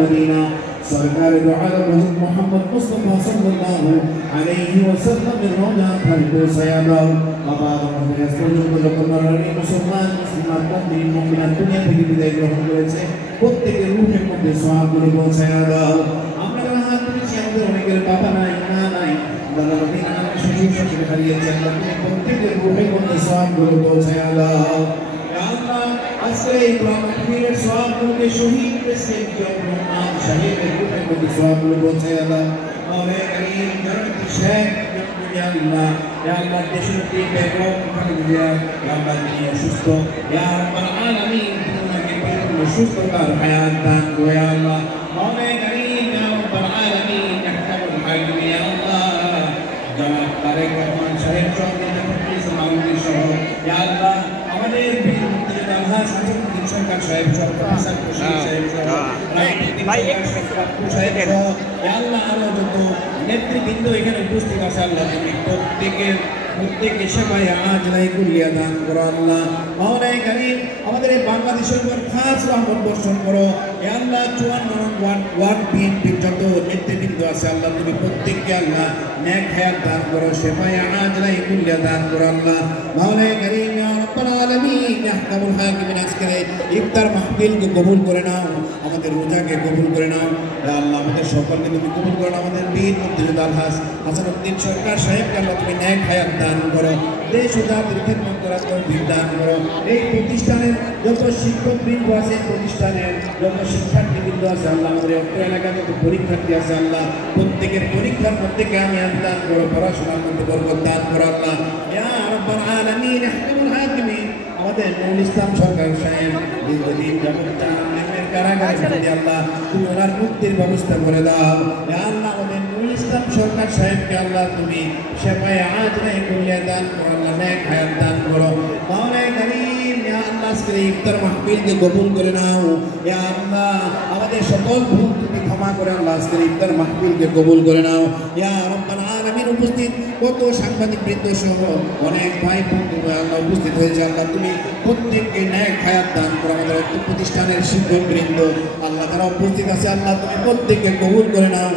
مدينة سرکار دو عالم حضرت محمد مصطفى صلى الله عليه وسلم الروضة خلق سيادة وبعد مهدر يستوجب لكمراني مسلمان مسلمان مؤمن مؤمنات দুনিয়া থেকে বিদায় গ্রহণ করেছে প্রত্যেকের রূহের মধ্যে সোহাগগুলো পৌঁছায়া দাও। আমরা যারা হাত তুলেছি আমাদের অনেকের বাবা নাই মা নাই দাদা দাদি নানা শ্বশুর শাশুড়ি হারিয়েছে আল্লাহ তুমি প্রত্যেকের রূহের মধ্যে সোহাগগুলো পৌঁছায়া দাও। আল্লাহ আজকে এই মাহফিলের সোহাগগুলোকে শহীদ প্রেসিডেন্ট জিয়াউর রহমান সাহেবের রূহের মধ্যে সোহাগগুলো পৌঁছায়া দাও। মাওলানা কারীম জনাব শেখ ইয়া আল্লাহ ইয়া আল্লাহ দেশনেত্রী বেগম খালেদা জিয়া ইয়া আল্লাহ তিনি অসুস্থ ইয়া রাব্বাল আলামিন তোমাকে পরিপূর্ণ সুস্থতার হায়াত দান করো ইয়া আল্লাহ। মাওলানা কারীম ইয়া রাব্বাল আলামিন ইহতামুল হাকিম ইয়া আল্লাহ জনাব তারেক রহমান সাহেব সঙ্গে প্লিজ মাওলানা সহ ইয়া আল্লাহ আমাদের বীর মুক্তিযোদ্ধা আলহাজ হাসানুদ্দিন সরকার সাহেব সহ প্রফেসর খুশি সাহেব সহ সাহেব সহ ইয়া আল্লাহ আরো যত নেতৃবৃন্দ এখানে উপস্থিত আছে আল্লাহ তুমি প্রত্যেকে সবাই আজ নাই কুলিয়া দান করো আল্লাহ। মাওলানা কারীম আমাদের এই বাংলাদেশের উপর খাস রহমত বর্ষণ করো ইয়া আল্লাহ। 54 ওয়ার্ড বিএনপির যত নেতৃবৃন্দ আছে আল্লাহ তুমি প্রত্যেককে আল্লাহ নেক হায়াত দান করো শেফায়ে আজ নাই কুলিয়া দান করো আল্লাহ। মাওলানা কারীম ইয়া রাব্বাল আলামিন ইহতামুল হাকিমিন আজকের ইফতার মাহফিলকে কবুল করে নাও, আমাদের রোজাকে কবুল করে নাও ইয়া আল্লাহ। আমাদের সকলকে তুমি কবুল করে নাও। আমাদের বীর মুক্তিযোদ্ধা আলহাজ হাসানুদ্দিন সরকার সাহেবকে আল্লাহ তুমি নেক হায়াত দান করো, দেশ ও জাতির খিদমত করার তৌফিক দান করো। এই প্রতিষ্ঠানের যত শিক্ষকবৃন্দ আছে, প্রতিষ্ঠানের যত শিক্ষার্থীবৃন্দ আছে আল্লাহ, আমাদের অত্র এলাকায় যত পরীক্ষার্থী আছে আল্লাহ প্রত্যেকের পরীক্ষার মধ্যে কামিয়াবি দান করো, পড়াশোনার মধ্যে বরকত দান করো আল্লাহ। ইয়া রাব্বাল আলামিন ইহতামুল হাকিমিন আমাদের নুরুল ইসলাম সরকার সাহেব দীর্ঘদিন যাবত জাহান্নামের কারাগারে বন্দী আল্লাহ তুমি ওনার মুক্তির ব্যবস্থা করে দাও ইয়া আল্লাহ। আমাদের নুরুল ইসলাম সরকার সাহেবকে আল্লাহ তুমি শেফায়ে আজরাই কুলিয়া দান করো আল্লাহ, নেক হায়াত দান করো। মাওলানা কারীম ইয়া আল্লাহ আজকের ইফতার মাহফিলকে কবুল করে নাও ইয়া আল্লাহ। আমাদের সকল ভুল ত্রুটি ক্ষমা করে আল্লাহ আজকের ইফতার মাহফিলকে কবুল করে নাও ইয়া রাব্বাল আলামিন। উপস্থিত কত সাংবাদিক বৃন্দ সহ অনেক ভাই বন্ধু আল্লাহ উপস্থিত হয়েছে আল্লাহ তুমি প্রত্যেককে নেক হায়াত দান করো। আমাদের প্রতিষ্ঠানের শিক্ষক বৃন্দ আল্লাহ যারা উপস্থিত আছে আল্লাহ তুমি প্রত্যেককে কবুল করে নাও।